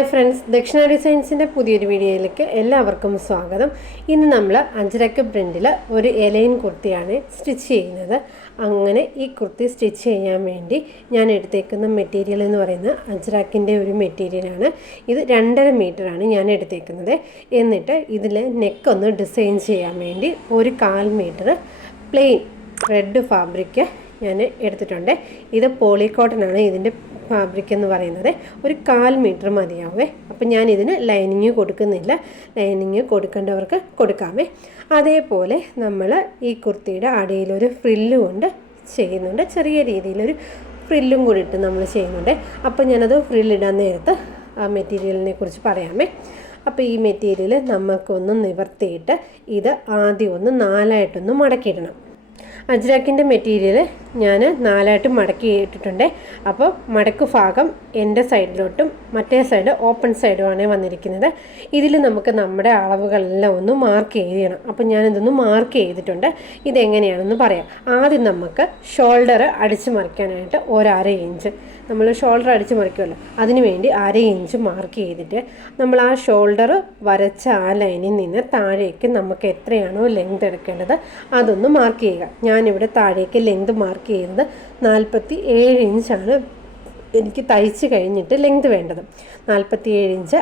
Hi friends, ദക്ഷിണ ഡിസൈൻസിൻ്റെ പുതിയൊരു വീഡിയോയിലേക്ക് എല്ലാവർക്കും സ്വാഗതം. ഇന്ന് നമ്മൾ അജ്രക്ക് പ്രിൻറ്റിൽ ഒരു എലൈൻ കുർത്തിയാണ് സ്റ്റിച്ച് ചെയ്യുന്നത്. അങ്ങനെ ഈ കുർത്തി സ്റ്റിച്ച് ചെയ്യാൻ വേണ്ടി ഞാൻ എടുത്തേക്കുന്ന മെറ്റീരിയൽ എന്ന് പറയുന്നത് അജ്രക്കിൻ്റെ ഒരു മെറ്റീരിയലാണ്. ഇത് 2.5 മീറ്ററാണ് ഞാൻ എടുത്തേക്കുന്നത്. എന്നിട്ട് ഇതിൽ നെക്കൊന്ന് ഡിസൈൻ ചെയ്യാൻ വേണ്ടി ഒരു 1/4 മീറ്റർ പ്ലെയിൻ റെഡ് ഫാബ്രിക് ഞാൻ എടുത്തിട്ടുണ്ട്. ഇത് പോളിക്കോട്ടനാണ് ഇതിൻ്റെ ഫാബ്രിക് എന്ന് പറയുന്നത്. ഒരു 1/4 മീറ്റർ മതിയാവേ. അപ്പം ഞാനിതിന് ലൈനിങ് കൊടുക്കുന്നില്ല, ലൈനിങ് കൊടുക്കേണ്ടവർക്ക് കൊടുക്കാമേ. അതേപോലെ നമ്മൾ ഈ കുർത്തിയുടെ അടിയിലൊരു ഫ്രില്ല് കൊണ്ട് ചെയ്യുന്നുണ്ട്, ചെറിയ രീതിയിലൊരു ഫ്രില്ലും കൂടി ഇട്ട് നമ്മൾ ചെയ്യുന്നുണ്ട്. അപ്പോൾ ഞാനത് ഫ്രില്ലിടാൻ നേരത്ത് ആ മെറ്റീരിയലിനെ കുറിച്ച് പറയാമേ. അപ്പോൾ ഈ മെറ്റീരിയൽ നമുക്കൊന്ന് നിവർത്തിയിട്ട് ഇത് ആദ്യം ഒന്ന് 4ആയിട്ടൊന്ന് മടക്കിയിടണം. അജ്രക്കിൻ്റെ മെറ്റീരിയൽ ഞാൻ 4ആയിട്ട് മടക്കി ഇട്ടിട്ടുണ്ട്. അപ്പോൾ മടക്ക് ഭാഗം എൻ്റെ സൈഡിലോട്ടും മറ്റേ സൈഡ് ഓപ്പൺ സൈഡുമാണ് വന്നിരിക്കുന്നത്. ഇതിൽ നമുക്ക് നമ്മുടെ അളവുകളെല്ലാം ഒന്ന് മാർക്ക് ചെയ്യണം. അപ്പോൾ ഞാനിതൊന്ന് മാർക്ക് ചെയ്തിട്ടുണ്ട്. ഇതെങ്ങനെയാണെന്ന് പറയാം. ആദ്യം നമുക്ക് ഷോൾഡർ അടിച്ച് മറിക്കാനായിട്ട് 1/2 ഇഞ്ച് നമ്മൾ ഷോൾഡർ അടിച്ച് മറിക്കുമല്ലോ, അതിന് വേണ്ടി 1/2 ഇഞ്ച് മാർക്ക് ചെയ്തിട്ട് നമ്മൾ ആ ഷോൾഡർ വരച്ച ആ ലൈനിൽ നിന്ന് താഴേക്ക് നമുക്ക് എത്രയാണോ ലെങ്ത് എടുക്കേണ്ടത് അതൊന്ന് മാർക്ക് ചെയ്യുക. ഞാനിവിടെ താഴേക്ക് ലെങ്ത് മാർക്ക് ചെയ്യുന്നത് 47 ഇഞ്ചാണ് എനിക്ക് തയ്ച്ച് കഴിഞ്ഞിട്ട് ലെങ്ത് വേണ്ടത്. 47 ഇഞ്ച്,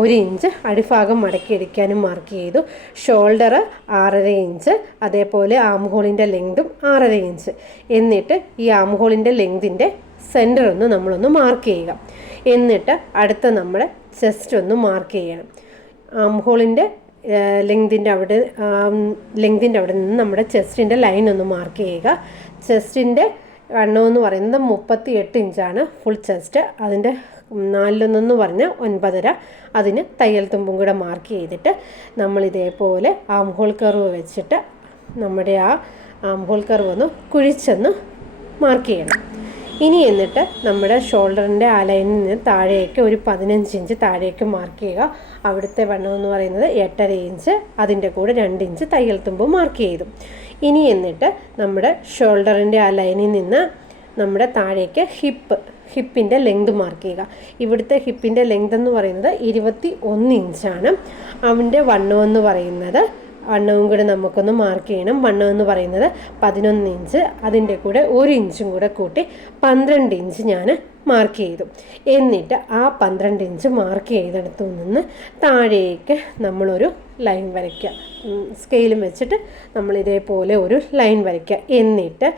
1 ഇഞ്ച് അടിഭാഗം മടക്കിയെടുക്കാനും മാർക്ക് ചെയ്തു. ഷോൾഡർ 6.5 ഇഞ്ച്, അതേപോലെ ആംഹോളിൻ്റെ ലെങ്തും 6.5 ഇഞ്ച്. എന്നിട്ട് ഈ ആംഹോളിൻ്റെ ലെങ്തിൻ്റെ സെൻറ്റർ ഒന്ന് നമ്മളൊന്ന് മാർക്ക് ചെയ്യുക. എന്നിട്ട് അടുത്ത നമ്മൾ ചെസ്റ്റ് ഒന്ന് മാർക്ക് ചെയ്യണം. ആംഹോളിൻ്റെ ലെങ്തിൻ്റെ അവിടെ നിന്ന് നമ്മുടെ ചെസ്റ്റിൻ്റെ ലൈൻ ഒന്ന് മാർക്ക് ചെയ്യുക. ചെസ്റ്റിൻ്റെ വണ്ണമെന്ന് പറയുന്നത് 38 ഇഞ്ചാണ് ഫുൾ ചെസ്റ്റ്. അതിൻ്റെ 4 പറഞ്ഞാൽ 9.5. അതിന് തയ്യൽ തുമ്പും കൂടെ മാർക്ക് ചെയ്തിട്ട് നമ്മൾ ഇതേപോലെ ആംഹോൾ കർവ് വെച്ചിട്ട് നമ്മുടെ ആ ആംഹോൾ കർവ് ഒന്ന് കുഴിച്ചൊന്ന് മാർക്ക് ചെയ്യണം. ഇനി എന്നിട്ട് നമ്മുടെ ഷോൾഡറിൻ്റെ ആ ലൈനിൽ നിന്ന് താഴേക്ക് ഒരു 15 ഇഞ്ച് താഴേക്ക് മാർക്ക് ചെയ്യുക. അവിടുത്തെ വണ്ണം എന്ന് പറയുന്നത് 8.5 ഇഞ്ച്, അതിൻ്റെ കൂടെ 2 ഇഞ്ച് തയ്യൽ തുമ്പ് മാർക്ക് ചെയ്തു. ഇനി എന്നിട്ട് നമ്മുടെ ഷോൾഡറിൻ്റെ ആ ലൈനിൽ നിന്ന് നമ്മുടെ താഴേക്ക് ഹിപ്പിൻ്റെ ലെങ്ത് മാർക്ക് ചെയ്യുക. ഇവിടുത്തെ ഹിപ്പിൻ്റെ ലെങ്ത് എന്ന് പറയുന്നത് 21 ഇഞ്ചാണ്. അവൻ്റെ വണ്ണം എന്ന് പറയുന്നത് വണ്ണവും കൂടെ നമുക്കൊന്ന് മാർക്ക് ചെയ്യണം. വണ്ണം എന്ന് പറയുന്നത് 11 ഇഞ്ച്, അതിൻ്റെ കൂടെ 1 ഇഞ്ചും കൂടെ കൂട്ടി 12 ഇഞ്ച് ഞാൻ മാർക്ക് ചെയ്തു. എന്നിട്ട് ആ 12 ഇഞ്ച് മാർക്ക് ചെയ്തെടുത്തു നിന്ന് താഴേക്ക് നമ്മളൊരു ലൈൻ വരയ്ക്കുക. സ്കെയിലും വെച്ചിട്ട് നമ്മൾ ഇതേപോലെ ഒരു ലൈൻ വരയ്ക്കുക. എന്നിട്ട്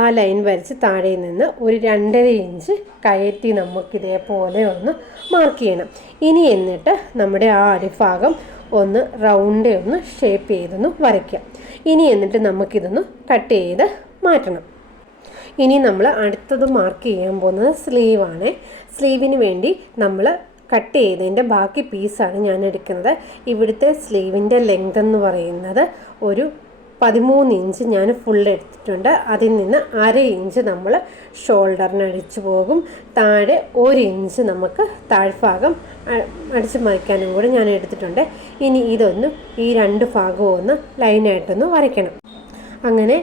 ആ ലൈൻ വരച്ച് താഴെ നിന്ന് ഒരു 2.5 ഇഞ്ച് കയറ്റി നമുക്കിതേപോലെ ഒന്ന് മാർക്ക് ചെയ്യണം. ഇനി എന്നിട്ട് നമ്മുടെ ആ അടിഭാഗം ഒന്ന് റൗണ്ട് ഒന്ന് ഷേപ്പ് ചെയ്തൊന്ന് വരയ്ക്കാം. ഇനി എന്നിട്ട് നമുക്കിതൊന്ന് കട്ട് ചെയ്ത് മാറ്റണം. ഇനി നമ്മൾ അടുത്തത് മാർക്ക് ചെയ്യാൻ പോകുന്നത് സ്ലീവാണ്. സ്ലീവിന് വേണ്ടി നമ്മൾ കട്ട് ചെയ്തതിൻ്റെ ബാക്കി പീസാണ് ഞാൻ എടുക്കുന്നത്. ഇവിടുത്തെ സ്ലീവിൻ്റെ ലെങ്ത് എന്ന് പറയുന്നത് ഒരു 13 ഇഞ്ച് ഞാൻ ഫുൾ എടുത്തിട്ടുണ്ട്. അതിൽ നിന്ന് 1/2 ഇഞ്ച് നമ്മൾ ഷോൾഡറിന് അടിച്ചു പോകും. താഴെ 1 ഇഞ്ച് നമുക്ക് താഴ്ഭാഗം അടിച്ച് മറിക്കാനും കൂടെ ഞാൻ എടുത്തിട്ടുണ്ട്. ഇനി ഇതൊന്ന് ഈ 2 ഭാഗവും ഒന്ന് ലൈനായിട്ടൊന്ന് വരയ്ക്കണം. അങ്ങനെ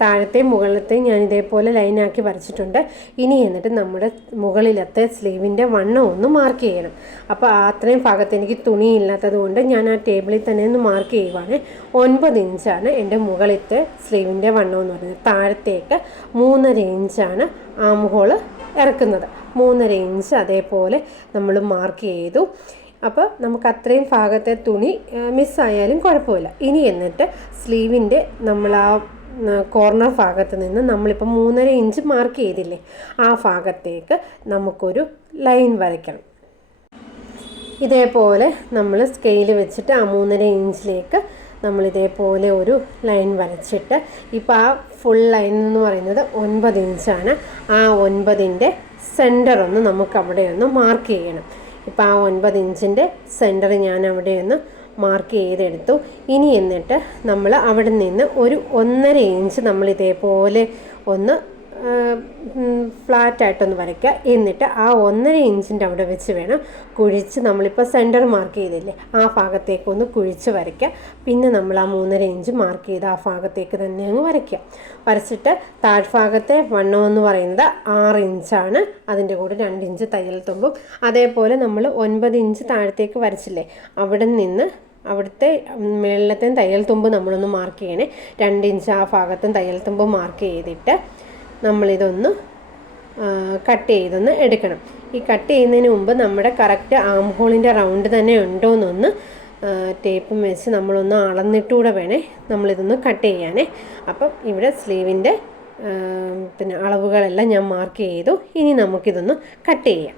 താഴത്തെ മുകളിലത്തെ ഞാൻ ഇതേപോലെ ലൈനാക്കി വരച്ചിട്ടുണ്ട്. ഇനി എന്നിട്ട് നമ്മുടെ മുകളിലത്തെ സ്ലീവിൻ്റെ വണ്ണം ഒന്ന് മാർക്ക് ചെയ്യണം. അപ്പോൾ അത്രയും ഭാഗത്ത് എനിക്ക് തുണിയില്ലാത്തത് കൊണ്ട് ഞാൻ ആ ടേബിളിൽ തന്നെ ഒന്ന് മാർക്ക് ചെയ്യുവാണ്. 9 ഇഞ്ചാണ് എൻ്റെ മുകളിലത്തെ സ്ലീവിൻ്റെ വണ്ണം എന്ന് പറയുന്നത്. താഴത്തേക്ക് 3.5 ഇഞ്ചാണ് ആം ഹോള് ഇറക്കുന്നത്. 3.5 ഇഞ്ച് അതേപോലെ നമ്മൾ മാർക്ക് ചെയ്തു. അപ്പോൾ നമുക്ക് അത്രയും ഭാഗത്തെ തുണി മിസ്സായാലും കുഴപ്പമില്ല. ഇനി എന്നിട്ട് സ്ലീവിൻ്റെ നമ്മൾ ആ കോർണർ ഭാഗത്ത് നിന്ന് നമ്മളിപ്പോൾ 3.5 ഇഞ്ച് മാർക്ക് ചെയ്തില്ലേ, ആ ഭാഗത്തേക്ക് നമുക്കൊരു ലൈൻ വരയ്ക്കണം. ഇതേപോലെ നമ്മൾ സ്കെയിൽ വെച്ചിട്ട് ആ 3.5 ഇഞ്ചിലേക്ക് നമ്മളിതേപോലെ ഒരു ലൈൻ വരച്ചിട്ട് ഇപ്പോൾ ആ ഫുൾ ലൈൻ എന്ന് പറയുന്നത് 9 ഇഞ്ചാണ്. ആ 9ൻ്റെ സെൻറ്റർ ഒന്ന് നമുക്ക് അവിടെ ഒന്ന് മാർക്ക് ചെയ്യണം. ഇപ്പോൾ ആ 9 ഇഞ്ചിൻ്റെ സെൻറ്റർ ഞാൻ അവിടെ ഒന്ന് മാർക്ക് ചെയ്തെടുത്തു. ഇനി എന്നിട്ട് നമ്മൾ അവിടെ നിന്ന് ഒരു 1.5 ഇഞ്ച് നമ്മൾ ഇതേപോലെ ഒന്ന് ഫ്ലാറ്റായിട്ടൊന്ന് വരയ്ക്കുക. എന്നിട്ട് ആ 1.5 ഇഞ്ചിൻ്റെ അവിടെ വെച്ച് വേണം കുഴിച്ച്, നമ്മളിപ്പോൾ സെൻറ്റർ മാർക്ക് ചെയ്തില്ലേ ആ ഭാഗത്തേക്കൊന്ന് കുഴിച്ച് വരയ്ക്കുക. പിന്നെ നമ്മൾ ആ 3.5 ഇഞ്ച് മാർക്ക് ചെയ്ത് ആ ഭാഗത്തേക്ക് തന്നെ അങ്ങ് വരയ്ക്കുക. വരച്ചിട്ട് താഴ്ഭാഗത്തെ വണ്ണം എന്ന് പറയുന്നത് 6 ഇഞ്ചാണ്. അതിൻ്റെ കൂടെ 2 ഇഞ്ച് തയ്യൽ തുമ്പും. അതേപോലെ നമ്മൾ 9 ഇഞ്ച് താഴത്തേക്ക് വരച്ചില്ലേ, അവിടെ നിന്ന് അവിടുത്തെ മുകളിലത്തെ തയ്യൽ തുമ്പ് നമ്മളൊന്ന് മാർക്ക് ചെയ്യണേ. 2 ഇഞ്ച് ആ ഭാഗത്തും തയ്യൽ തുമ്പ് മാർക്ക് ചെയ്തിട്ട് നമ്മളിതൊന്ന് കട്ട് ചെയ്തൊന്ന് എടുക്കണം. ഈ കട്ട് ചെയ്യുന്നതിന് മുമ്പ് നമ്മുടെ കറക്റ്റ് ആം ഹോളിൻ്റെ റൗണ്ട് തന്നെ ഉണ്ടോ എന്നൊന്ന് ടേപ്പും വെച്ച് നമ്മളൊന്ന് അളന്നിട്ടുകൂടെ വേണേ നമ്മളിതൊന്ന് കട്ട് ചെയ്യാനേ. അപ്പം ഇവിടെ സ്ലീവിൻ്റെ പിന്നെ അളവുകളെല്ലാം ഞാൻ മാർക്ക് ചെയ്തു. ഇനി നമുക്കിതൊന്ന് കട്ട് ചെയ്യാം.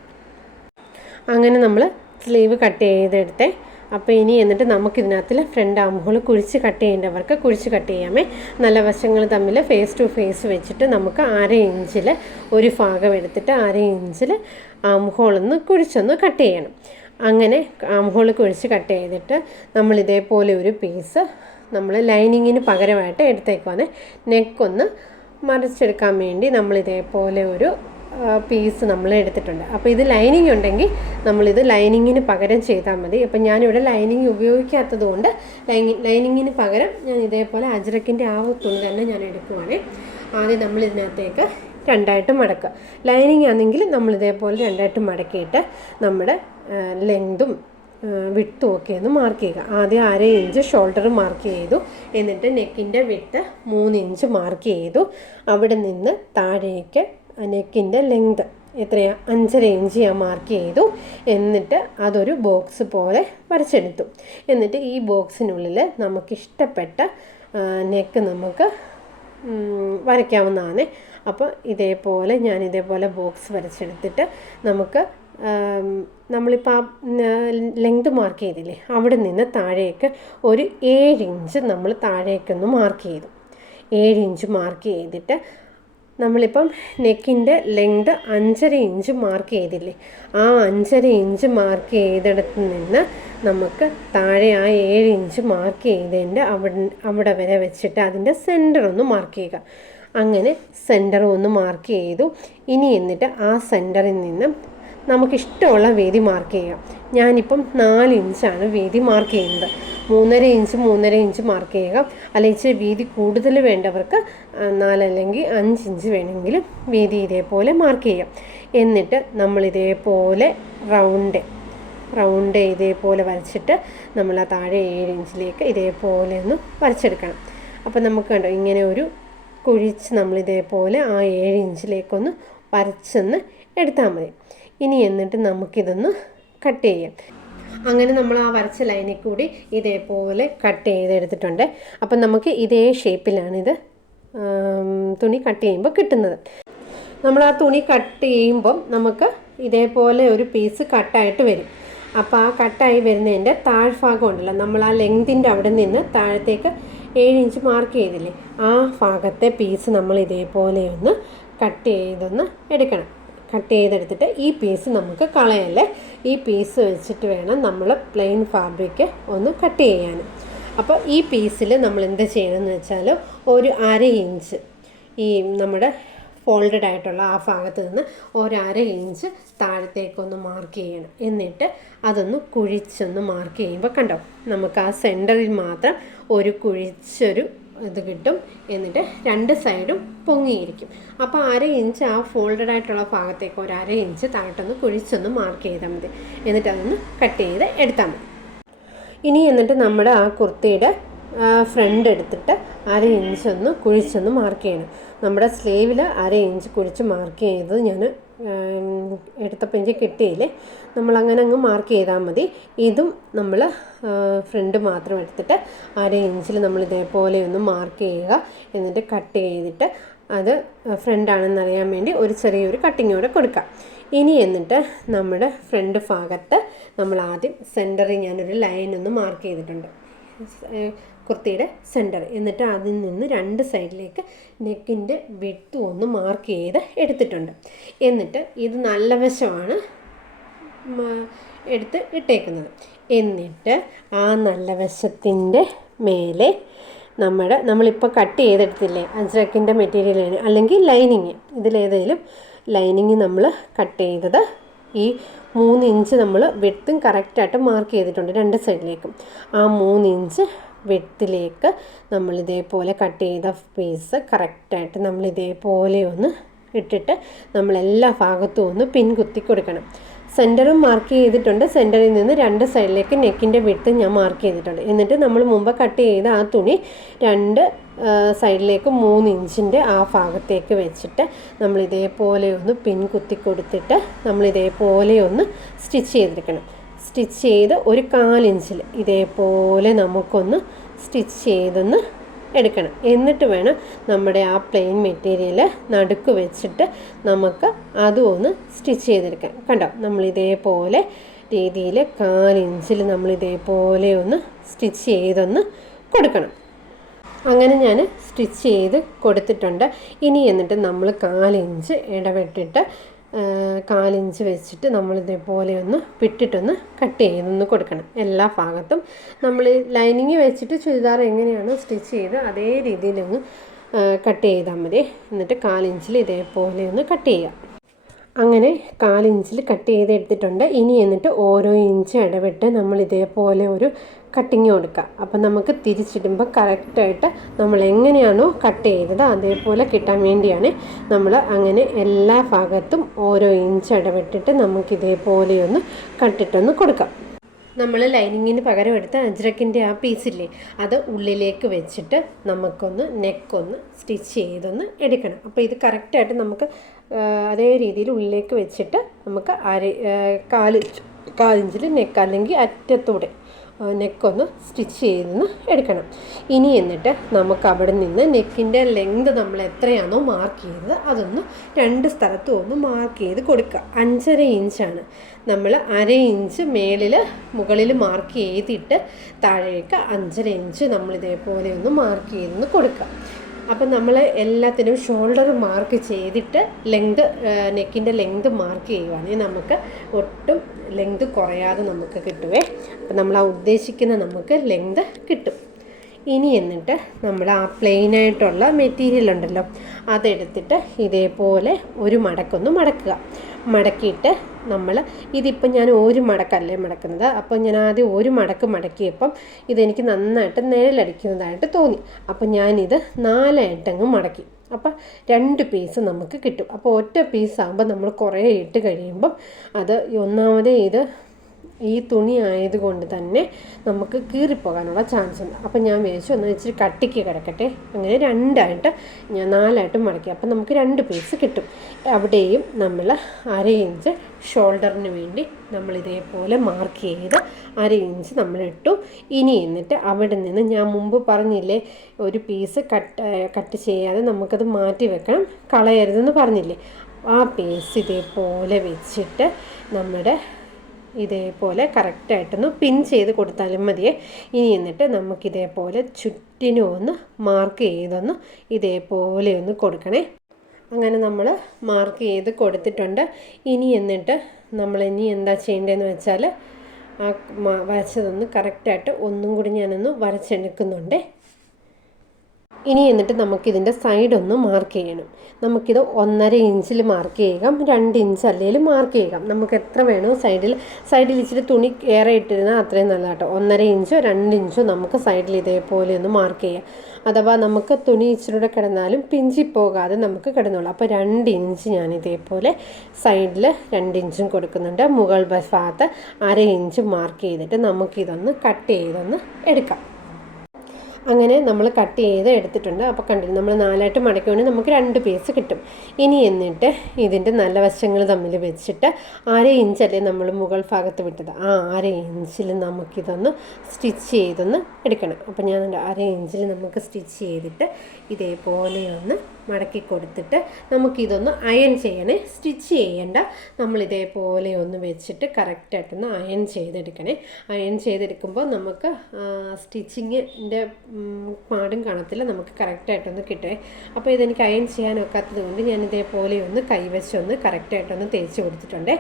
അങ്ങനെ നമ്മൾ സ്ലീവ് കട്ട് ചെയ്തെടുത്തേ. അപ്പോൾ ഇനി എന്നിട്ട് നമുക്കിതിനകത്തിൽ ഫ്രണ്ട് ആം ഹോൾ കുഴിച്ച് കട്ട് ചെയ്യേണ്ടവർക്ക് കുഴിച്ച് കട്ട് ചെയ്യാമേ. നല്ല വശങ്ങൾ തമ്മിൽ ഫേസ് ടു ഫേസ് വെച്ചിട്ട് നമുക്ക് 1/2 ഇഞ്ചിൽ ഒരു ഭാഗം എടുത്തിട്ട് 1/2 ഇഞ്ചിൽ ആം ഹോളൊന്ന് കുഴിച്ചൊന്ന് കട്ട് ചെയ്യണം. അങ്ങനെ ആം ഹോൾ കുഴിച്ച് കട്ട് ചെയ്തിട്ട് നമ്മൾ ഇതേപോലെ ഒരു പീസ് നമ്മൾ ലൈനിങ്ങിന് പകരമായിട്ട് എടുത്തേക്കുവാണ്. നെക്കൊന്ന് മറിച്ചെടുക്കാൻ വേണ്ടി നമ്മളിതേപോലെ ഒരു പീസ് നമ്മൾ എടുത്തിട്ടുണ്ട്. അപ്പോൾ ഇത് ലൈനിങ് ഉണ്ടെങ്കിൽ നമ്മളിത് ലൈനിങ്ങിന് പകരം ചെയ്താൽ മതി. അപ്പം ഞാനിവിടെ ലൈനിങ് ഉപയോഗിക്കാത്തത് കൊണ്ട് ലൈനിങ്ങിന് പകരം ഞാൻ ഇതേപോലെ അജ്രക്കിൻ്റെ ആ തുണി തന്നെ ഞാൻ എടുക്കുവാണ്. ആദ്യം നമ്മൾ ഇതിനകത്തേക്ക് 2ആയിട്ട് മടക്കുക. ലൈനിങ് ആണെങ്കിൽ നമ്മളിതേപോലെ 2ആയിട്ട് മടക്കിയിട്ട് നമ്മുടെ ലെങ്തും വിട്ടും ഒക്കെ ഒന്ന് മാർക്ക് ചെയ്യുക. ആദ്യം 1/2 ഇഞ്ച് ഷോൾഡർ മാർക്ക് ചെയ്തു. എന്നിട്ട് നെക്കിൻ്റെ വിട്ട് 3 ഇഞ്ച് മാർക്ക് ചെയ്തു. അവിടെ നിന്ന് താഴേക്ക് നെക്കിൻ്റെ ലെങ്ത് എത്രയാണ് 5.5 ഇഞ്ച് ഞാൻ മാർക്ക് ചെയ്തു. എന്നിട്ട് അതൊരു ബോക്സ് പോലെ വരച്ചെടുത്തു. എന്നിട്ട് ഈ ബോക്സിനുള്ളിൽ നമുക്കിഷ്ടപ്പെട്ട നെക്ക് നമുക്ക് വരയ്ക്കാവുന്നതാണ്. അപ്പോൾ ഞാൻ ഇതേപോലെ ബോക്സ് വരച്ചെടുത്തിട്ട് നമുക്ക് നമ്മളിപ്പോൾ ആ ലെങ്ത് മാർക്ക് ചെയ്തില്ലേ അവിടെ നിന്ന് താഴേക്ക് ഒരു 7 ഇഞ്ച് നമ്മൾ താഴേക്കൊന്ന് മാർക്ക് ചെയ്തു. 7 ഇഞ്ച് മാർക്ക് ചെയ്തിട്ട് നമ്മളിപ്പം നെക്കിൻ്റെ ലെങ്ത് 5.5 ഇഞ്ച് മാർക്ക് ചെയ്തില്ലേ, ആ 5.5 ഇഞ്ച് മാർക്ക് ചെയ്തിടത്ത് നിന്ന് നമുക്ക് താഴെ ആ 7 ഇഞ്ച് മാർക്ക് ചെയ്തതിൻ്റെ അവിടെ വരെ വെച്ചിട്ട് അതിൻ്റെ സെൻറ്റർ ഒന്ന് മാർക്ക് ചെയ്യുക. അങ്ങനെ സെൻറ്റർ ഒന്ന് മാർക്ക് ചെയ്തു. ഇനി എന്നിട്ട് ആ സെൻറ്ററിൽ നിന്ന് നമുക്കിഷ്ടമുള്ള വീതി മാർക്ക് ചെയ്യാം. ഞാനിപ്പം 4 ഇഞ്ചാണ് വീതി മാർക്ക് ചെയ്യുന്നത്. 3.5 ഇഞ്ച് മാർക്ക് ചെയ്യുക. അല്ലെങ്കിൽ ഇച്ചിരി വീതി കൂടുതൽ വേണ്ടവർക്ക് 4 അല്ലെങ്കിൽ 5 ഇഞ്ച് വേണമെങ്കിലും വീതി ഇതേപോലെ മാർക്ക് ചെയ്യാം. എന്നിട്ട് നമ്മളിതേപോലെ റൗണ്ട് ഇതേപോലെ വരച്ചിട്ട് നമ്മൾ ആ താഴെ 7 ഇഞ്ചിലേക്ക് ഇതേപോലെ ഒന്ന് വരച്ചെടുക്കണം. അപ്പോൾ നമുക്ക് കണ്ടോ ഇങ്ങനെ ഒരു കുഴിച്ച് നമ്മളിതേപോലെ ആ 7 ഇഞ്ചിലേക്കൊന്ന് വരച്ചൊന്ന് എടുത്താൽ മതി. ഇനി എന്നിട്ട് നമുക്കിതൊന്ന് കട്ട് ചെയ്യാം. അങ്ങനെ നമ്മൾ ആ വരച്ച ലൈനിൽ കൂടി ഇതേപോലെ കട്ട് ചെയ്തെടുത്തിട്ടുണ്ട്. അപ്പം നമുക്ക് ഇതേ ഷേപ്പിലാണിത് തുണി കട്ട് ചെയ്യുമ്പോൾ കിട്ടുന്നത്. നമ്മൾ ആ തുണി കട്ട് ചെയ്യുമ്പം നമുക്ക് ഇതേപോലെ ഒരു പീസ് കട്ടായിട്ട് വരും. അപ്പോൾ ആ കട്ടായി വരുന്നതിൻ്റെ താഴ്ഭാഗം ഉണ്ടല്ലോ, നമ്മൾ ആ ലെങ്തിൻ്റെ അവിടെ നിന്ന് താഴത്തേക്ക് 7 ഇഞ്ച് മാർക്ക് ചെയ്തില്ലേ, ആ ഭാഗത്തെ പീസ് നമ്മൾ ഇതേപോലെ ഒന്ന് കട്ട് ചെയ്തൊന്ന് എടുക്കണം. കട്ട് ചെയ്തെടുത്തിട്ട് ഈ പീസ് നമുക്ക് കളയല്ലേ. ഈ പീസ് വെച്ചിട്ട് വേണം നമ്മൾ പ്ലെയിൻ ഫാബ്രിക് ഒന്ന് കട്ട് ചെയ്യാൻ. അപ്പോൾ ഈ പീസിൽ നമ്മൾ എന്ത് ചെയ്യണമെന്ന് വെച്ചാൽ ഒരു 1/2 ഇഞ്ച് ഈ നമ്മുടെ ഫോൾഡഡ് ആയിട്ടുള്ള ആ ഭാഗത്ത് നിന്ന് ഒരു 1/2 ഇഞ്ച് താഴത്തേക്കൊന്ന് മാർക്ക് ചെയ്യണം. എന്നിട്ട് അതൊന്ന് കുഴിച്ചൊന്ന് മാർക്ക് ചെയ്യുമ്പോൾ കണ്ടോ നമുക്ക് ആ സെൻറ്ററിൽ മാത്രം ഒരു കുഴിച്ചൊരു ഇത് കിട്ടും. എന്നിട്ട് 2 സൈഡും പൊങ്ങിയിരിക്കും. അപ്പോൾ 1/2 ഇഞ്ച് ആ ഫോൾഡഡ് ആയിട്ടുള്ള ഭാഗത്തേക്ക് ഒരു 1/2 ഇഞ്ച് താഴോട്ടൊന്ന് കുഴിച്ചൊന്ന് മാർക്ക് ചെയ്താൽ മതി. എന്നിട്ട് അതൊന്ന് കട്ട് ചെയ്ത് എടുത്താൽ മതി. ഇനി എന്നിട്ട് നമ്മുടെ ആ കുർത്തിയുടെ ഫ്രണ്ട് എടുത്തിട്ട് 1/2 ഇഞ്ച് ഒന്ന് കുഴിച്ചൊന്ന് മാർക്ക് ചെയ്യണം. നമ്മുടെ സ്ലീവിൽ 1/2 ഇഞ്ച് കുഴിച്ച് മാർക്ക് ചെയ്തത് ഞാൻ എടുത്തപ്പോൾ എനിക്ക് കിട്ടിയില്ലേ, നമ്മളങ്ങനെ അങ്ങ് മാർക്ക് ചെയ്താൽ മതി. ഇതും നമ്മൾ ഫ്രണ്ട് മാത്രം എടുത്തിട്ട് 1/2 ഇഞ്ചിൽ നമ്മൾ ഇതേപോലെ ഒന്ന് മാർക്ക് ചെയ്യുക. എന്നിട്ട് കട്ട് ചെയ്തിട്ട് അത് ഫ്രണ്ടാണെന്നറിയാൻ വേണ്ടി ഒരു ചെറിയൊരു കട്ടിങ് കൂടെ കൊടുക്കാം. ഇനി എന്നിട്ട് നമ്മുടെ ഫ്രണ്ട് ഭാഗത്ത് നമ്മൾ ആദ്യം സെൻറ്ററിൽ ഞാനൊരു ലൈൻ ഒന്ന് മാർക്ക് ചെയ്തിട്ടുണ്ട്, കുർത്തിയുടെ സെൻറ്റർ. എന്നിട്ട് അതിൽ നിന്ന് 2 സൈഡിലേക്ക് നെക്കിൻ്റെ വിഡ്ത്ത് ഒന്ന് മാർക്ക് ചെയ്ത് എടുത്തിട്ടുണ്ട്. എന്നിട്ട് ഇത് നല്ല വശമാണ് എടുത്ത് ഇട്ടേക്കുന്നത്. എന്നിട്ട് ആ നല്ല വശത്തിൻ്റെ മേലെ നമ്മളിപ്പോൾ കട്ട് ചെയ്തെടുത്തില്ലേ അജ്രക്കിൻ്റെ മെറ്റീരിയലാണ് അല്ലെങ്കിൽ ലൈനിങ്, ഇതിലേതെങ്കിലും ലൈനിങ് നമ്മൾ കട്ട് ചെയ്തത് ഈ 3 ഇഞ്ച് നമ്മൾ വിഡ്ത്തും കറക്റ്റായിട്ട് മാർക്ക് ചെയ്തിട്ടുണ്ട് 2 സൈഡിലേക്കും. ആ 3 ഇഞ്ച് വിഡ്ത്തിലേക്ക് നമ്മളിതേപോലെ കട്ട് ചെയ്ത പീസ് കറക്റ്റായിട്ട് നമ്മളിതേപോലെ ഒന്ന് ഇട്ടിട്ട് നമ്മളെല്ലാ ഭാഗത്തും ഒന്ന് പിൻ കുത്തി കൊടുക്കണം. സെൻറ്ററും മാർക്ക് ചെയ്തിട്ടുണ്ട്. സെൻറ്ററിൽ നിന്ന് 2 സൈഡിലേക്ക് നെക്കിൻ്റെ വിഡ്ത്ത് ഞാൻ മാർക്ക് ചെയ്തിട്ടുണ്ട്. എന്നിട്ട് നമ്മൾ മുമ്പ് കട്ട് ചെയ്ത ആ തുണി 2 സൈഡിലേക്ക് 3 ഇഞ്ചിൻ്റെ ആ ഭാഗത്തേക്ക് വെച്ചിട്ട് നമ്മളിതേപോലെ ഒന്ന് പിൻ കുത്തി കൊടുത്തിട്ട് നമ്മളിതേപോലെ ഒന്ന് സ്റ്റിച്ച് ചെയ്തെടുക്കണം. സ്റ്റിച്ച് ചെയ്ത് ഒരു 1/4 ഇഞ്ചിൽ ഇതേപോലെ നമുക്കൊന്ന് സ്റ്റിച്ച് ചെയ്തൊന്ന് എടുക്കണം. എന്നിട്ട് വേണം നമ്മുടെ ആ പ്ലെയിൻ മെറ്റീരിയൽ നടുക്ക് വെച്ചിട്ട് നമുക്ക് അതും ഒന്ന് സ്റ്റിച്ച് ചെയ്തെടുക്കാൻ. കണ്ടോ, നമ്മളിതേപോലെ രീതിയിൽ 1/4 ഇഞ്ചിൽ നമ്മളിതേപോലെ ഒന്ന് സ്റ്റിച്ച് ചെയ്തൊന്ന് കൊടുക്കണം. അങ്ങനെ ഞാൻ സ്റ്റിച്ച് ചെയ്ത് കൊടുത്തിട്ടുണ്ട്. ഇനി എന്നിട്ട് നമ്മൾ 1/4 ഇഞ്ച് ഇടവിട്ടിട്ട് 1/4 ഇഞ്ച് വെച്ചിട്ട് നമ്മളിതേപോലെ ഒന്ന് വിട്ടിട്ടൊന്ന് കട്ട് ചെയ്തൊന്ന് കൊടുക്കണം. എല്ലാ ഭാഗത്തും നമ്മൾ ലൈനിങ് വെച്ചിട്ട് ചുരിദാർ എങ്ങനെയാണ് സ്റ്റിച്ച് ചെയ്ത് അതേ രീതിയിലൊന്ന് കട്ട് ചെയ്താൽ മതി. എന്നിട്ട് 1/4 ഇഞ്ചിൽ ഇതേപോലെ ഒന്ന് കട്ട് ചെയ്യുക. അങ്ങനെ 1/4 ഇഞ്ചിൽ കട്ട് ചെയ്തെടുത്തിട്ടുണ്ട്. ഇനി എന്നിട്ട് ഓരോ ഇഞ്ച് ഇടവിട്ട് നമ്മൾ ഇതേപോലെ ഒരു കട്ടിങ് കൊടുക്കുക. അപ്പം നമുക്ക് തിരിച്ചിടുമ്പോൾ കറക്റ്റായിട്ട് നമ്മൾ എങ്ങനെയാണോ കട്ട് ചെയ്തത് അതേപോലെ കിട്ടാൻ വേണ്ടിയാണ് നമ്മൾ അങ്ങനെ എല്ലാ ഭാഗത്തും ഓരോ ഇഞ്ച് ഇടവിട്ടിട്ട് നമുക്കിതേപോലെ ഒന്ന് കട്ടിട്ടൊന്ന് കൊടുക്കാം. നമ്മൾ ലൈനിങ്ങിന് പകരം എടുത്ത അജ്രക്കിൻ്റെ ആ പീസില്ലേ അത് ഉള്ളിലേക്ക് വെച്ചിട്ട് നമുക്കൊന്ന് നെക്കൊന്ന് സ്റ്റിച്ച് ചെയ്തൊന്ന് എടുക്കണം. അപ്പോൾ ഇത് കറക്റ്റായിട്ട് നമുക്ക് അതേ രീതിയിൽ ഉള്ളിലേക്ക് വെച്ചിട്ട് നമുക്ക് 1/4 ഇഞ്ചിൽ നെക്ക് അല്ലെങ്കിൽ അറ്റത്തൂടെ നെക്കൊന്ന് സ്റ്റിച്ച് ചെയ്തൊന്ന് എടുക്കണം. ഇനി എന്നിട്ട് നമുക്ക് അവിടെ നിന്ന് നെക്കിൻ്റെ ലെങ്ത് നമ്മൾ എത്രയാണോ മാർക്ക് ചെയ്തത് അതൊന്ന് 2 സ്ഥലത്തും ഒന്ന് മാർക്ക് ചെയ്ത് കൊടുക്കുക. 5.5 ഇഞ്ചാണ്. നമ്മൾ 1/2 ഇഞ്ച് മുകളിൽ മാർക്ക് ചെയ്തിട്ട് താഴേക്ക് 5.5 ഇഞ്ച് നമ്മളിതേപോലെ ഒന്ന് മാർക്ക് ചെയ്തൊന്ന് കൊടുക്കുക. അപ്പം നമ്മൾ എല്ലാത്തിനും ഷോൾഡർ മാർക്ക് ചെയ്തിട്ട് നെക്കിൻ്റെ ലെങ്ത് മാർക്ക് ചെയ്യുവാണെങ്കിൽ നമുക്ക് ഒട്ടും ലെങ്ത് കുറയാതെ നമുക്ക് കിട്ടുവേ. അപ്പം നമ്മൾ ആ ഉദ്ദേശിക്കുന്ന നമുക്ക് ലെങ്ത് കിട്ടും. ഇനി എന്നിട്ട് നമ്മൾ ആ പ്ലെയിനായിട്ടുള്ള മെറ്റീരിയൽ ഉണ്ടല്ലോ അതെടുത്തിട്ട് ഇതേപോലെ ഒരു മടക്കൊന്ന് മടക്കുക. മടക്കിയിട്ട് ഇതിപ്പം ഞാൻ ഒരു മടക്കല്ലേ മടക്കുന്നത്. അപ്പം ഞാൻ ആദ്യം ഒരു മടക്ക് മടക്കിയപ്പം ഇതെനിക്ക് നന്നായിട്ട് നിഴലടിക്കുന്നതായിട്ട് തോന്നി. അപ്പം ഞാനിത് 4 ആയിട്ടങ്ങ് മടക്കി. അപ്പം 2 പീസ് നമുക്ക് കിട്ടും. അപ്പോൾ ഒറ്റ പീസാകുമ്പോൾ നമ്മൾ കുറേ ഇട്ട് കഴിയുമ്പം അത് ഒന്നാമതേ ഈ തുണി ആയതുകൊണ്ട് തന്നെ നമുക്ക് കീറിപ്പോകാനുള്ള ചാൻസ് ഉണ്ട്. അപ്പം ഞാൻ വിചാരിച്ചു ഒന്ന് ഇച്ചിരി കട്ടിക്ക് കിടക്കട്ടെ. അങ്ങനെ 2 ഞാൻ 4 മടക്കി. അപ്പം നമുക്ക് 2 പീസ് കിട്ടും. അവിടെയും നമ്മൾ 1/2 ഇഞ്ച് ഷോൾഡറിന് വേണ്ടി നമ്മളിതേപോലെ മാർക്ക് ചെയ്ത് 1/2 ഇഞ്ച് നമ്മളിട്ടു. ഇനി എന്നിട്ട് അവിടെ നിന്ന് ഞാൻ മുമ്പ് പറഞ്ഞില്ലേ ഒരു പീസ് കട്ട് ചെയ്യാതെ നമുക്കത് മാറ്റി വെക്കണം, കളയരുതെന്ന് പറഞ്ഞില്ലേ. ആ പീസ് ഇതേപോലെ വെച്ചിട്ട് ഇതേപോലെ കറക്റ്റായിട്ടൊന്ന് പിൻ ചെയ്ത് കൊടുത്താലും മതിയേ. ഇനി എന്നിട്ട് നമുക്കിതേപോലെ ചുറ്റിനും ഒന്ന് മാർക്ക് ചെയ്തൊന്ന് ഇതേപോലെ ഒന്ന് കൊടുക്കണേ. അങ്ങനെ നമ്മൾ മാർക്ക് ചെയ്ത് കൊടുത്തിട്ടുണ്ട്. ഇനി എന്നിട്ട് ഇനി എന്താ ചെയ്യേണ്ടതെന്ന് വെച്ചാൽ ആ വരച്ചതൊന്ന് കറക്റ്റായിട്ട് ഒന്നും കൂടി ഞാനൊന്ന് വരച്ചെടുക്കുന്നുണ്ട്. ഇനി എന്നിട്ട് നമുക്കിതിൻ്റെ സൈഡൊന്ന് മാർക്ക് ചെയ്യണം. നമുക്കിത് 1.5 ഇഞ്ചിൽ മാർക്ക് ചെയ്യാം, 2 ഇഞ്ച് അല്ലെങ്കിൽ മാർക്ക് ചെയ്യാം. നമുക്ക് എത്ര വേണോ സൈഡിൽ ഇച്ചിരി തുണി ഏറെ ഇട്ടിരുന്നാൽ അത്രയും നല്ല കേട്ടോ. 1.5 ഇഞ്ചോ 2 ഇഞ്ചോ നമുക്ക് സൈഡിൽ ഇതേപോലെ ഒന്ന് മാർക്ക് ചെയ്യാം. അഥവാ നമുക്ക് തുണി ഇച്ചിരൂടെ കിടന്നാലും പിഞ്ചിപ്പോകാതെ നമുക്ക് കിടന്നോളൂ. അപ്പോൾ 2 ഇഞ്ച് ഞാൻ ഇതേപോലെ സൈഡിൽ 2 ഇഞ്ചും കൊടുക്കുന്നുണ്ട്. മുകൾ ഭാഗത്ത് 1/2 ഇഞ്ച് മാർക്ക് ചെയ്തിട്ട് നമുക്കിതൊന്ന് കട്ട് ചെയ്തൊന്ന് എടുക്കാം. അങ്ങനെ നമ്മൾ കട്ട് ചെയ്ത് എടുത്തിട്ടുണ്ട്. അപ്പോൾ കണ്ടില്ല നമ്മൾ 4 മടക്കിയോണ്ട് നമുക്ക് 2 പീസ് കിട്ടും. ഇനി എന്നിട്ട് ഇതിൻ്റെ നല്ല വശങ്ങൾ തമ്മിൽ വെച്ചിട്ട് 1/2 ഇഞ്ചല്ലേ നമ്മൾ മുകൾ ഭാഗത്ത് വിട്ടത്, ആ 1/2 ഇഞ്ചിൽ നമുക്കിതൊന്ന് സ്റ്റിച്ച് ചെയ്തൊന്ന് എടുക്കണം. അപ്പോൾ ഞാൻ 1/2 ഇഞ്ചിൽ നമുക്ക് സ്റ്റിച്ച് ചെയ്തിട്ട് ഇതേപോലെ ഒന്ന് മടക്കി കൊടുത്തിട്ട് നമുക്കിതൊന്ന് അയൺ ചെയ്യണേ. സ്റ്റിച്ച് ചെയ്യേണ്ട, നമ്മളിതേപോലെ ഒന്ന് വെച്ചിട്ട് കറക്റ്റായിട്ടൊന്ന് അയൺ ചെയ്തെടുക്കണേ. അയൺ ചെയ്തെടുക്കുമ്പോൾ നമുക്ക് സ്റ്റിച്ചിങ്ങിൻ്റെ പാടും കാണത്തില്ല, നമുക്ക് കറക്റ്റായിട്ടൊന്ന് കിട്ടേ. അപ്പോൾ ഇതെനിക്ക് അയൺ ചെയ്യാൻ ഒക്കാത്തത് കൊണ്ട് ഞാൻ ഇതേപോലെ ഒന്ന് കൈവശമൊന്ന് കറക്റ്റായിട്ടൊന്ന് തേച്ച് കൊടുത്തിട്ടുണ്ട്.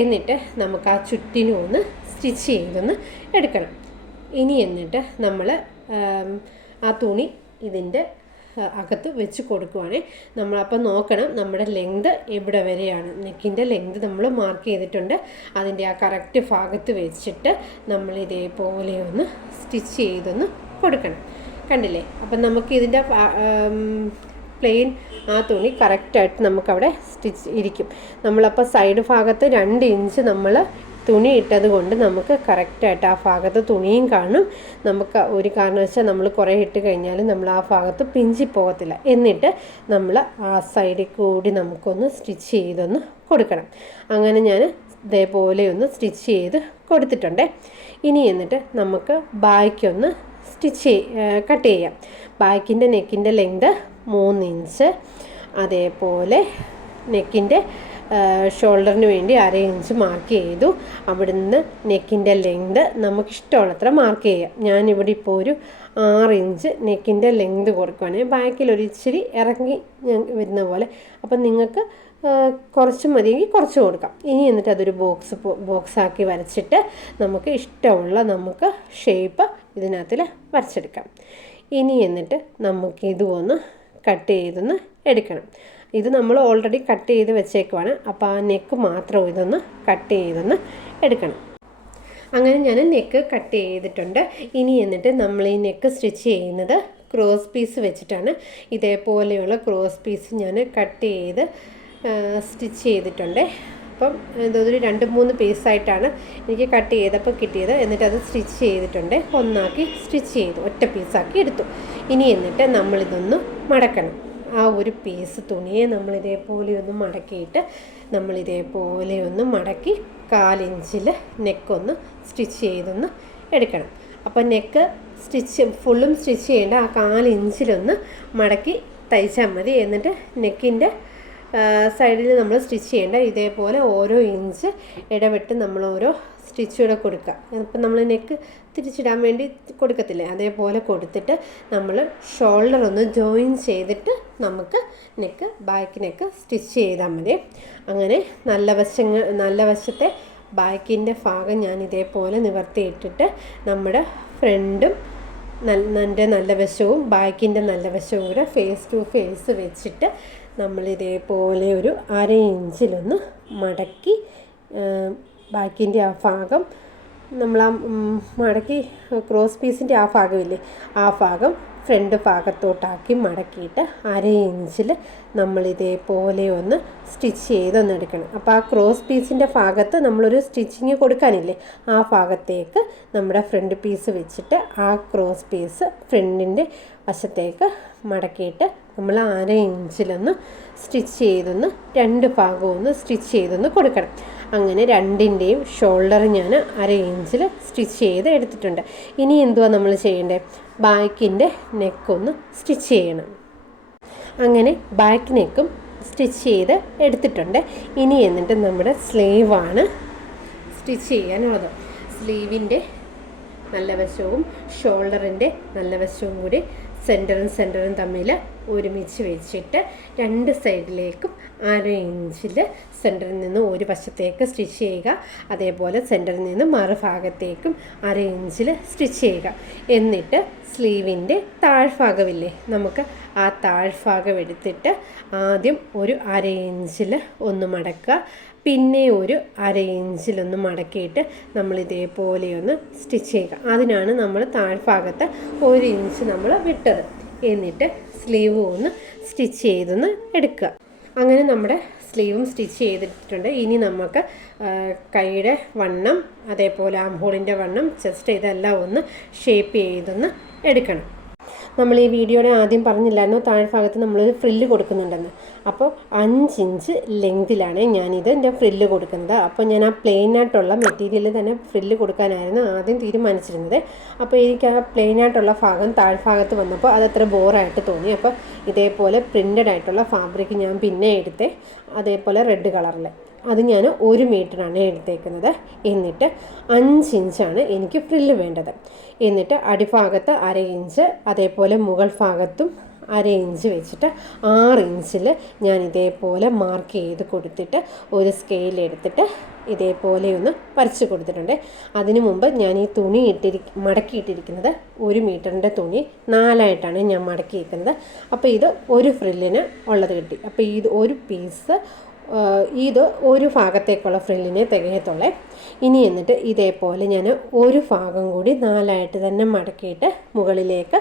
എന്നിട്ട് നമുക്ക് ആ ചുറ്റിനും ഒന്ന് സ്റ്റിച്ച് ചെയ്തൊന്ന് എടുക്കണം. ഇനി എന്നിട്ട് നമ്മൾ ആ തുണി ഇതിൻ്റെ അകത്ത് വെച്ച് കൊടുക്കുവാണേ. നമ്മളപ്പോൾ നോക്കണം നമ്മുടെ ലെങ്ത് എവിടെ വരെയാണ്. നെക്കിൻ്റെ ലെങ്ത് നമ്മൾ മാർക്ക് ചെയ്തിട്ടുണ്ട്. അതിൻ്റെ ആ കറക്റ്റ് ഭാഗത്ത് വെച്ചിട്ട് നമ്മൾ ഇതേപോലെ ഒന്ന് സ്റ്റിച്ച് ചെയ്തൊന്ന് കൊടുക്കണം. കണ്ടില്ലേ? അപ്പം നമുക്ക് ഇതിൻ്റെ പ്ലെയിൻ ആ തുണി കറക്റ്റായിട്ട് നമുക്കവിടെ സ്റ്റിച്ച് ഇരിക്കും. നമ്മളപ്പോൾ സൈഡ് ഭാഗത്ത് 2 ഇഞ്ച് നമ്മൾ തുണി ഇട്ടത് കൊണ്ട് നമുക്ക് കറക്റ്റായിട്ട് ആ ഭാഗത്ത് തുണിയും കാണും. നമുക്ക് ഒരു കാരണവശാൽ നമ്മൾ കുറേ ഇട്ട് കഴിഞ്ഞാൽ നമ്മൾ ആ ഭാഗത്ത് പിഞ്ചി പോകത്തില്ല. എന്നിട്ട് നമ്മൾ ആ സൈഡിൽ കൂടി നമുക്കൊന്ന് സ്റ്റിച്ച് ചെയ്തൊന്ന് കൊടുക്കണം. അങ്ങനെ ഞാൻ ഇതേപോലെ ഒന്ന് സ്റ്റിച്ച് ചെയ്ത് കൊടുത്തിട്ടുണ്ട്. ഇനി എന്നിട്ട് നമുക്ക് ബായ്ക്കൊന്ന് കട്ട് ചെയ്യാം. ബാക്കിൻ്റെ നെക്കിൻ്റെ ലെങ്ത് 3 ഇഞ്ച്, അതേപോലെ നെക്കിൻ്റെ ഷോൾഡറിന് വേണ്ടി 1/2 ഇഞ്ച് മാർക്ക് ചെയ്തു. അവിടുന്ന് നെക്കിൻ്റെ ലെങ്ത് നമുക്കിഷ്ടമുള്ളത്ര മാർക്ക് ചെയ്യാം. ഞാനിവിടെ ഇപ്പോൾ ഒരു 6 ഇഞ്ച് നെക്കിൻ്റെ ലെങ്ത് കൊടുക്കുകയാണെങ്കിൽ ബാക്കിലൊരു ഇച്ചിരി ഇറങ്ങി വരുന്ന പോലെ. അപ്പം നിങ്ങൾക്ക് കുറച്ച് മതിയെങ്കിൽ കുറച്ച് കൊടുക്കാം. ഇനി എന്നിട്ട് അതൊരു ബോക്സാക്കി വരച്ചിട്ട് നമുക്ക് ഇഷ്ടമുള്ള നമുക്ക് ഷേപ്പ് ഇതിനകത്തിൽ വരച്ചെടുക്കാം. ഇനി എന്നിട്ട് നമുക്ക് ഇതുമൊന്ന് കട്ട് ചെയ്തൊന്ന് എടുക്കണം. ഇത് നമ്മൾ ഓൾറെഡി കട്ട് ചെയ്ത് വെച്ചേക്കുവാണ്. അപ്പോൾ ആ നെക്ക് മാത്രം ഇതൊന്ന് കട്ട് ചെയ്തൊന്ന് എടുക്കണം. അങ്ങനെ ഞാൻ നെക്ക് കട്ട് ചെയ്തിട്ടുണ്ട്. ഇനി എന്നിട്ട് നമ്മൾ ഈ നെക്ക് സ്റ്റിച്ച് ചെയ്യുന്നത് ക്രോസ് പീസ് വെച്ചിട്ടാണ്. ഇതേപോലെയുള്ള ക്രോസ് പീസ് ഞാൻ കട്ട് ചെയ്ത് സ്റ്റിച്ച് ചെയ്തിട്ടുണ്ട്. അപ്പം ഇതൊരു 2-3 പീസായിട്ടാണ് എനിക്ക് കട്ട് ചെയ്തപ്പോൾ കിട്ടിയത്. എന്നിട്ട് അത് സ്റ്റിച്ച് ചെയ്തിട്ടുണ്ട്. ഒന്നാക്കി സ്റ്റിച്ച് ചെയ്തു, ഒറ്റ പീസാക്കി എടുത്തു. ഇനി എന്നിട്ട് നമ്മളിതൊന്ന് മടക്കണം. ആ ഒരു പീസ് തുണിയെ നമ്മളിതേപോലെ ഒന്ന് മടക്കിയിട്ട് നമ്മളിതേപോലെ ഒന്ന് മടക്കി 1/4 ഇഞ്ചിൽ നെക്കൊന്ന് സ്റ്റിച്ച് ചെയ്തൊന്ന് എടുക്കണം. അപ്പോൾ നെക്ക് ഫുള്ളും സ്റ്റിച്ച് ചെയ്യേണ്ട, ആ 1/4 ഇഞ്ചിലൊന്ന് മടക്കി തയ്ച്ചാൽ മതി. എന്നിട്ട് നെക്കിൻ്റെ സൈഡിൽ നമ്മൾ സ്റ്റിച്ച് ചെയ്യേണ്ട ഇതേപോലെ ഓരോ ഇഞ്ച് ഇടവിട്ട് നമ്മൾ ഓരോ സ്റ്റിച്ചുകൂടെ കൊടുക്കുക. ഇപ്പം നമ്മൾ നെക്ക് തിരിച്ചിടാൻ വേണ്ടി കൊടുക്കത്തില്ലേ, അതേപോലെ കൊടുത്തിട്ട് നമ്മൾ ഷോൾഡർ ഒന്ന് ജോയിൻ ചെയ്തിട്ട് നമുക്ക് ബാക്ക് നെക്ക് സ്റ്റിച്ച് ചെയ്താൽ മതി. അങ്ങനെ നല്ല വശത്തെ ബാക്കിൻ്റെ ഭാഗം ഞാൻ ഇതേപോലെ നിവർത്തിയിട്ടിട്ട് നമ്മുടെ ഫ്രണ്ടും നല്ല വശവും ബാക്കിൻ്റെ നല്ല വശവും കൂടെ ഫേസ് ടു ഫേസ് വെച്ചിട്ട് നമ്മളിതേപോലെ ഒരു 1/2 ഇഞ്ചിലൊന്ന് മടക്കി ബാക്കിൻ്റെ ആ ഭാഗം നമ്മൾ മടക്കി ക്രോസ് പീസിൻ്റെ ആ ഭാഗമില്ലേ, ആ ഭാഗം ഫ്രണ്ട് ഭാഗത്തോട്ടാക്കി മടക്കിയിട്ട് 1/2 ഇഞ്ചിൽ നമ്മളിതേപോലെ ഒന്ന് സ്റ്റിച്ച് ചെയ്തൊന്നെടുക്കണം. അപ്പോൾ ആ ക്രോസ് പീസിൻ്റെ ഭാഗത്ത് നമ്മളൊരു സ്റ്റിച്ചിങ് കൊടുക്കാനില്ലേ, ആ ഭാഗത്തേക്ക് നമ്മുടെ ഫ്രണ്ട് പീസ് വെച്ചിട്ട് ആ ക്രോസ് പീസ് ഫ്രണ്ടിൻ്റെ വശത്തേക്ക് മടക്കിയിട്ട് നമ്മൾ 1/2 ഇഞ്ചിലൊന്ന് സ്റ്റിച്ച് ചെയ്തൊന്ന് 2 ഭാഗവും ഒന്ന് സ്റ്റിച്ച് ചെയ്തൊന്ന് കൊടുക്കണം. അങ്ങനെ രണ്ടിൻ്റെയും ഷോൾഡർ ഞാൻ 1/2 ഇഞ്ചിൽ സ്റ്റിച്ച് ചെയ്ത് എടുത്തിട്ടുണ്ട്. ഇനി എന്തുവാ നമ്മൾ ചെയ്യേണ്ടത്? ബാക്കിൻ്റെ നെക്കൊന്ന് സ്റ്റിച്ച് ചെയ്യണം. അങ്ങനെ ബാക്ക് നെക്കും സ്റ്റിച്ച് ചെയ്ത് എടുത്തിട്ടുണ്ട്. ഇനി എന്നിട്ട് നമ്മുടെ സ്ലീവാണ് സ്റ്റിച്ച് ചെയ്യാനുള്ളത്. സ്ലീവിൻ്റെ നല്ല വശവും ഷോൾഡറിൻ്റെ നല്ല വശവും കൂടി സെൻറ്ററും തമ്മിൽ ഒരുമിച്ച് വെച്ചിട്ട് 2 സൈഡിലേക്കും 1/2 ഇഞ്ചിൽ സെൻറ്ററിൽ നിന്ന് ഒരു വശത്തേക്ക് സ്റ്റിച്ച് ചെയ്യുക. അതേപോലെ സെൻറ്ററിൽ നിന്ന് മറുഭാഗത്തേക്കും 1/2 ഇഞ്ചിൽ സ്റ്റിച്ച് ചെയ്യുക. എന്നിട്ട് സ്ലീവിൻ്റെ താഴ്ഭാഗമില്ലേ, നമുക്ക് ആ താഴ്ഭാഗം എടുത്തിട്ട് ആദ്യം ഒരു 1/2 ഇഞ്ചിൽ ഒന്ന് മടക്കുക, പിന്നെ ഒരു 1/2 ഇഞ്ചിലൊന്ന് മടക്കിയിട്ട് നമ്മളിതേപോലെയൊന്ന് സ്റ്റിച്ച് ചെയ്യുക. അതിനാണ് നമ്മൾ താഴ്ഭാഗത്ത് 1 ഇഞ്ച് നമ്മൾ വിട്ടത്. എന്നിട്ട് സ്ലീവ് ഒന്ന് സ്റ്റിച്ച് ചെയ്തൊന്ന് എടുക്കുക. അങ്ങനെ നമ്മുടെ സ്ലീവും സ്റ്റിച്ച് ചെയ്തിട്ടുണ്ട്. ഇനി നമുക്ക് കൈയുടെ വണ്ണം, അതേപോലെ ആം ഹോളിൻ്റെ വണ്ണം, ചെസ്റ്റ് ഇതെല്ലാം ഒന്ന് ഷേപ്പ് ചെയ്തൊന്ന് എടുക്കണം. നമ്മൾ ഈ വീഡിയോയുടെ ആദ്യം പറഞ്ഞില്ലായിരുന്നു താഴ്ഭാഗത്ത് നമ്മളൊരു ഫ്രില്ല് കൊടുക്കുന്നുണ്ടെന്ന്. അപ്പോൾ 5 ഇഞ്ച് ലെങ്തിലാണ് എൻ്റെ ഫ്രില്ല് കൊടുക്കുന്നത്. അപ്പോൾ ഞാൻ ആ പ്ലെയിനായിട്ടുള്ള മെറ്റീരിയൽ തന്നെ ഫ്രില്ല് കൊടുക്കാനായിരുന്നു ആദ്യം തീരുമാനിച്ചിരുന്നത്. അപ്പോൾ എനിക്ക് ആ പ്ലെയിനായിട്ടുള്ള ഭാഗം താഴ്ഭാഗത്ത് വന്നപ്പോൾ അതത്ര ബോറായിട്ട് തോന്നി. അപ്പോൾ ഇതേപോലെ പ്രിൻ്റഡ് ആയിട്ടുള്ള ഫാബ്രിക് ഞാൻ പിന്നെ എടുത്തേ, അതേപോലെ റെഡ് കളറിൽ അത് ഞാൻ 1 മീറ്ററാണ് എടുത്തേക്കുന്നത്. എന്നിട്ട് 5 ഇഞ്ചാണ് എനിക്ക് ഫ്രില്ല് വേണ്ടത്. എന്നിട്ട് അടിഭാഗത്ത് 1/2 ഇഞ്ച്, അതേപോലെ മുകൾ ഭാഗത്തും 1/2 ഇഞ്ച് വെച്ചിട്ട് 6 ഇഞ്ചിൽ ഞാൻ ഇതേപോലെ മാർക്ക് ചെയ്ത് കൊടുത്തിട്ട് ഒരു സ്കെയിൽ എടുത്തിട്ട് ഇതേപോലെ ഒന്ന് വരച്ച് കൊടുത്തിട്ടുണ്ട്. അതിനു മുമ്പ് ഞാൻ ഈ തുണി മടക്കിയിട്ടിരിക്കുന്നത് 1 മീറ്ററിൻ്റെ തുണി 4ആയിട്ടാണ് ഞാൻ മടക്കിയിരിക്കുന്നത്. അപ്പോൾ ഇത് ഒരു ഫ്രില്ലിന് ഉള്ളത് കിട്ടി. അപ്പോൾ ഇത് ഒരു പീസ് ഇത് ഒരു ഭാഗത്തേക്കുള്ള ഫ്രില്ലിനെ തികയത്തുള്ളേ. ഇനി എന്നിട്ട് ഇതേപോലെ ഞാൻ ഒരു ഭാഗം കൂടി 4ആയിട്ട് തന്നെ മടക്കിയിട്ട് മുകളിലേക്ക്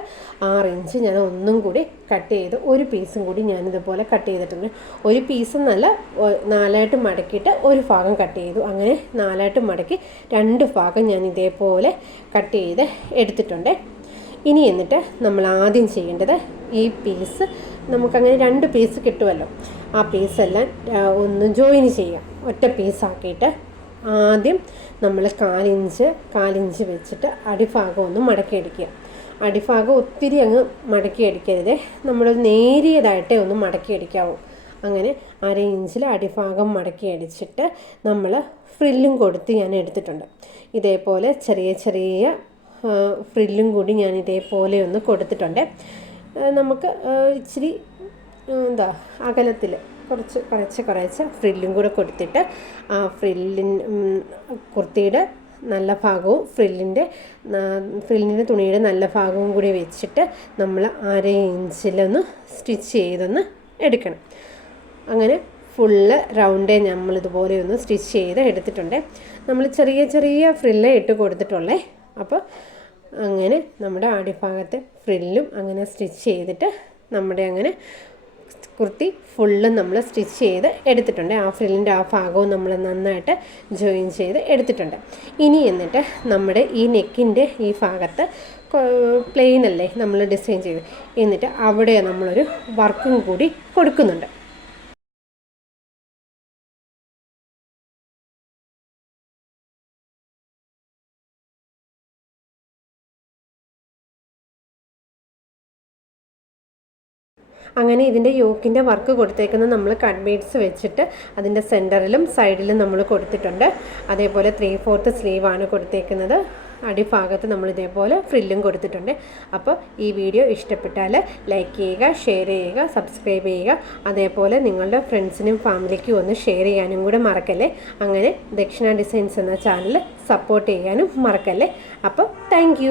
6 ഇഞ്ച് ഞാൻ ഒന്നും കൂടി കട്ട് ചെയ്ത് ഒരു പീസും കൂടി ഞാനിതുപോലെ കട്ട് ചെയ്തിട്ടുണ്ട്. ഒരു പീസ് നല്ല 4ആയിട്ട് മടക്കിയിട്ട് ഒരു ഭാഗം കട്ട് ചെയ്തു. അങ്ങനെ 4ആയിട്ട് മടക്കി 2 ഭാഗം ഞാൻ ഇതേപോലെ കട്ട് ചെയ്ത് എടുത്തിട്ടുണ്ട്. ഇനി എന്നിട്ട് നമ്മൾ ആദ്യം ചെയ്യേണ്ടത് ഈ പീസ് നമുക്കങ്ങനെ 2 പീസ് കിട്ടുമല്ലോ, ആ പീസെല്ലാം ഒന്ന് ജോയിൻ ചെയ്യാം. ഒറ്റ പീസാക്കിയിട്ട് ആദ്യം നമ്മൾ 1/4 ഇഞ്ച് വെച്ചിട്ട് അടിഭാഗം ഒന്ന് മടക്കിയടിക്കുക. അടിഭാഗം ഒത്തിരി അങ്ങ് മടക്കിയടിക്കരുത്, നമ്മൾ നേരിയതായിട്ടേ ഒന്ന് മടക്കിയടിക്കാവൂ. അങ്ങനെ 1/2 ഇഞ്ചിൽ അടിഭാഗം മടക്കിയടിച്ചിട്ട് നമ്മൾ ഫ്രില്ലും കൊടുത്ത് ഞാൻ എടുത്തിട്ടുണ്ട്. ഇതേപോലെ ചെറിയ ചെറിയ ഫ്രില്ലും കൂടി ഞാൻ ഇതേപോലെ ഒന്ന് കൊടുത്തിട്ടുണ്ട്. നമുക്ക് ഇച്ചിരി അകലത്തിൽ കുറച്ച് ഫ്രില്ലും കൂടെ കൊടുത്തിട്ട് ആ കുർത്തിയുടെ നല്ല ഭാഗവും ഫ്രില്ലിൻ്റെ തുണിയുടെ നല്ല ഭാഗവും കൂടി വെച്ചിട്ട് നമ്മൾ 1/2 ഇഞ്ചിലൊന്ന് സ്റ്റിച്ച് ചെയ്തൊന്ന് എടുക്കണം. അങ്ങനെ ഫുള്ള് റൗണ്ടേ നമ്മളിതുപോലെ ഒന്ന് സ്റ്റിച്ച് ചെയ്ത് എടുത്തിട്ടുണ്ട്. നമ്മൾ ചെറിയ ചെറിയ ഫ്രില്ല് ഇട്ട് കൊടുത്തിട്ടുള്ളേ. അപ്പോൾ അങ്ങനെ നമ്മുടെ അടിഭാഗത്തെ ഫ്രില്ലും അങ്ങനെ സ്റ്റിച്ച് ചെയ്തിട്ട് നമ്മുടെ അങ്ങനെ കുർത്തി ഫുള്ളും നമ്മൾ സ്റ്റിച്ച് ചെയ്ത് എടുത്തിട്ടുണ്ട്. ആ ഫ്രില്ലിൻ്റെ ആ ഭാഗവും നമ്മൾ നന്നായിട്ട് ജോയിൻ ചെയ്ത് എടുത്തിട്ടുണ്ട്. ഇനി എന്നിട്ട് നമ്മുടെ ഈ നെക്കിൻ്റെ ഈ ഭാഗത്ത് പ്ലെയിൻ അല്ലേ നമ്മൾ ഡിസൈൻ ചെയ്ത്, എന്നിട്ട് അവിടെ നമ്മളൊരു വർക്കും കൂടി കൊടുക്കുന്നുണ്ട്. അങ്ങനെ ഇതിൻ്റെ യോക്കിൻ്റെ വർക്ക് കൊടുത്തേക്കുന്നത് നമ്മൾ കട്ട് ബീഡ്സ് വെച്ചിട്ട് അതിൻ്റെ സെൻറ്ററിലും സൈഡിലും നമ്മൾ കൊടുത്തിട്ടുണ്ട്. അതേപോലെ 3/4 സ്ലീവാണ് കൊടുത്തേക്കുന്നത്. അടിഭാഗത്ത് നമ്മൾ ഇതേപോലെ ഫ്രില്ലും കൊടുത്തിട്ടുണ്ട്. അപ്പോൾ ഈ വീഡിയോ ഇഷ്ടപ്പെട്ടാൽ ലൈക്ക് ചെയ്യുക, ഷെയർ ചെയ്യുക, സബ്സ്ക്രൈബ് ചെയ്യുക. അതേപോലെ നിങ്ങളുടെ ഫ്രണ്ട്സിനും ഫാമിലിക്കും ഒന്ന് ഷെയർ ചെയ്യാനും കൂടെ മറക്കല്ലേ. അങ്ങനെ ദക്ഷിണ ഡിസൈൻസ് എന്ന ചാനൽ സപ്പോർട്ട് ചെയ്യാനും മറക്കല്ലേ. അപ്പോൾ താങ്ക്